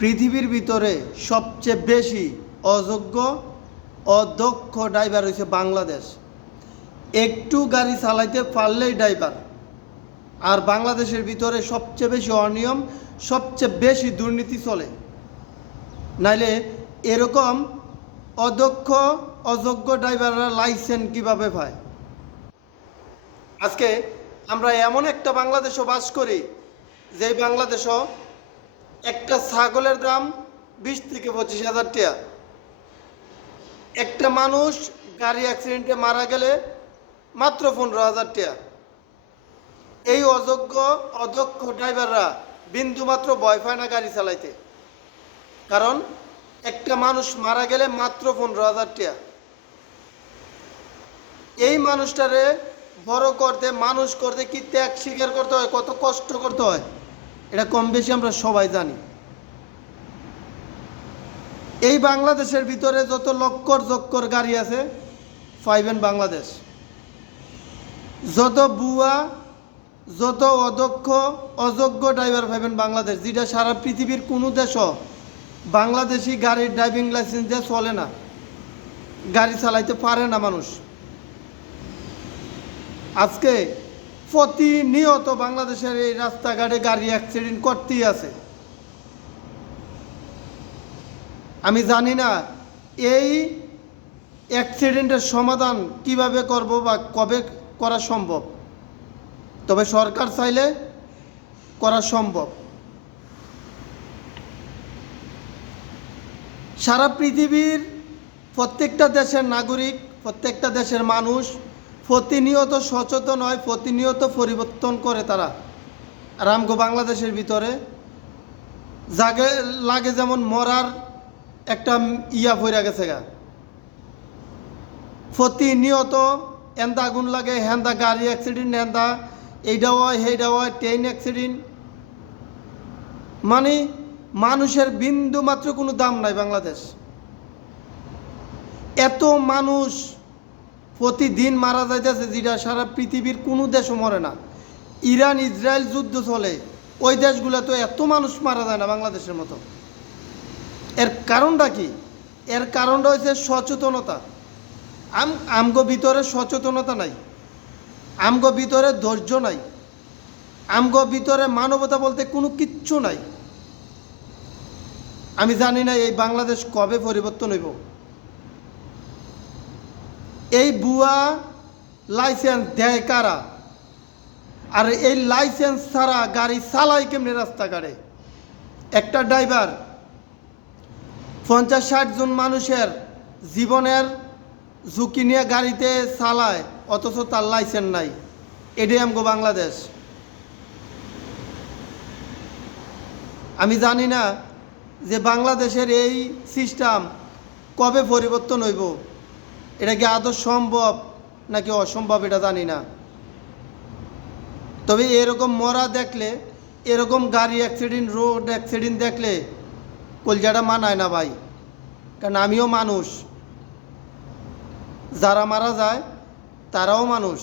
পৃথিবীর ভিতরে সবচেয়ে বেশি অযোগ্য অদক্ষ ড্রাইভার হয়েছে বাংলাদেশ। একটু গাড়ি চালাইতে পারলেই ড্রাইভার। আর বাংলাদেশের ভিতরে সবচেয়ে বেশি অনিয়ম, সবচেয়ে বেশি দুর্নীতি চলে। নাইলে এরকম অদক্ষ অযোগ্য ড্রাইভাররা লাইসেন্স কিভাবে পায়? আজকে আমরা এমন একটা বাংলাদেশও বাস করি, যেই বাংলাদেশও একটা ছাগলের দাম 20 থেকে 25,000 টাকা। একটা মানুষ গাড়ি অ্যাক্সিডেন্টে মারা গেলে মাত্র 15,000 টাকা। এই অযোগ্য অদক্ষ ড্রাইভাররা বিন্দুমাত্র ভয় পায় না গাড়ি চালাইতে, কারণ একটা মানুষ মারা গেলে মাত্র 15,000 টাকা। এই মানুষটারে বড় করতে, মানুষ করতে কি ত্যাগ স্বীকার করতে হয়, কত কষ্ট করতে হয়, এটা কম বেশি আমরা সবাই জানি। এই বাংলাদেশের ভিতরে যত লক্কর জক্কর গাড়ি আছে পাইবেন বাংলাদেশ। যত বুয়া, যত অদক্ষ অযোগ্য ড্রাইভার পাইবেন বাংলাদেশ, যেটা সারা পৃথিবীর কোনো দেশও বাংলাদেশি গাড়ির ড্রাইভিং লাইসেন্স দিয়ে চলে না, গাড়ি চালাইতে পারে না মানুষ। আজকে প্রতিনিয়ত বাংলাদেশের এই রাস্তাঘাটে গাড়ি অ্যাক্সিডেন্ট করতেই আছে। আমি জানি না এই অ্যাক্সিডেন্টের সমাধান কিভাবে করব বা কবে করা সম্ভব, তবে সরকার চাইলে করা সম্ভব। সারা পৃথিবীর প্রত্যেকটা দেশের নাগরিক, প্রত্যেকটা দেশের মানুষ প্রতিনিয়ত সচেতন হয়, প্রতিনিয়ত পরিবর্তন করে তারা। আর আমগো বাংলাদেশের ভিতরে জাগে লাগে যেমন মরার একটা পড়ে গেছে গা। প্রতিনিয়ত এন্দা আগুন লাগে, হেন্দা গাড়ি অ্যাক্সিডেন্ট, হেন্দা এইটা হয় সেইটা হয়, ট্রেন অ্যাক্সিডেন্ট। মানে মানুষের বিন্দু মাত্র কোনো দাম নাই বাংলাদেশ। এত মানুষ প্রতিদিন মারা যাইতেছে, যেটা সারা পৃথিবীর কোনো দেশও মরে না। ইরান ইসরায়েল যুদ্ধ চলে, ওই দেশগুলো তো এত মানুষ মারা যায় না বাংলাদেশের মতো। এর কারণটা কি? এর কারণটা হচ্ছে সচেতনতা। আমগো ভিতরে সচেতনতা নাই, আমগো ভিতরে ধৈর্য নাই, আমগো ভিতরে মানবতা বলতে কোনো কিচ্ছু নাই। আমি জানি না এই বাংলাদেশ কবে পরিবর্তন হইব। এই ভুয়া লাইসেন্স দেয় কারা? আর এই লাইসেন্স ছাড়া গাড়ি চালায় কেমনি রাস্তাঘাটে? একটা ড্রাইভার 50-60 জন মানুষের জীবনের ঝুঁকি নিয়ে গাড়িতে চালায়, অথচ তার লাইসেন্স নাই। এটাই আমগো বাংলাদেশ। আমি জানি না যে বাংলাদেশের এই সিস্টেম কবে পরিবর্তন হইব। এটা কি আদৌ সম্ভব নাকি অসম্ভব এটা জানি না। তবে এরকম মরা দেখলে, এরকম গাড়ি অ্যাক্সিডেন্ট, রোড অ্যাক্সিডেন্ট দেখলে কলজাটা মানায় না ভাই। কারণ আমিও মানুষ, যারা মারা যায় তারাও মানুষ।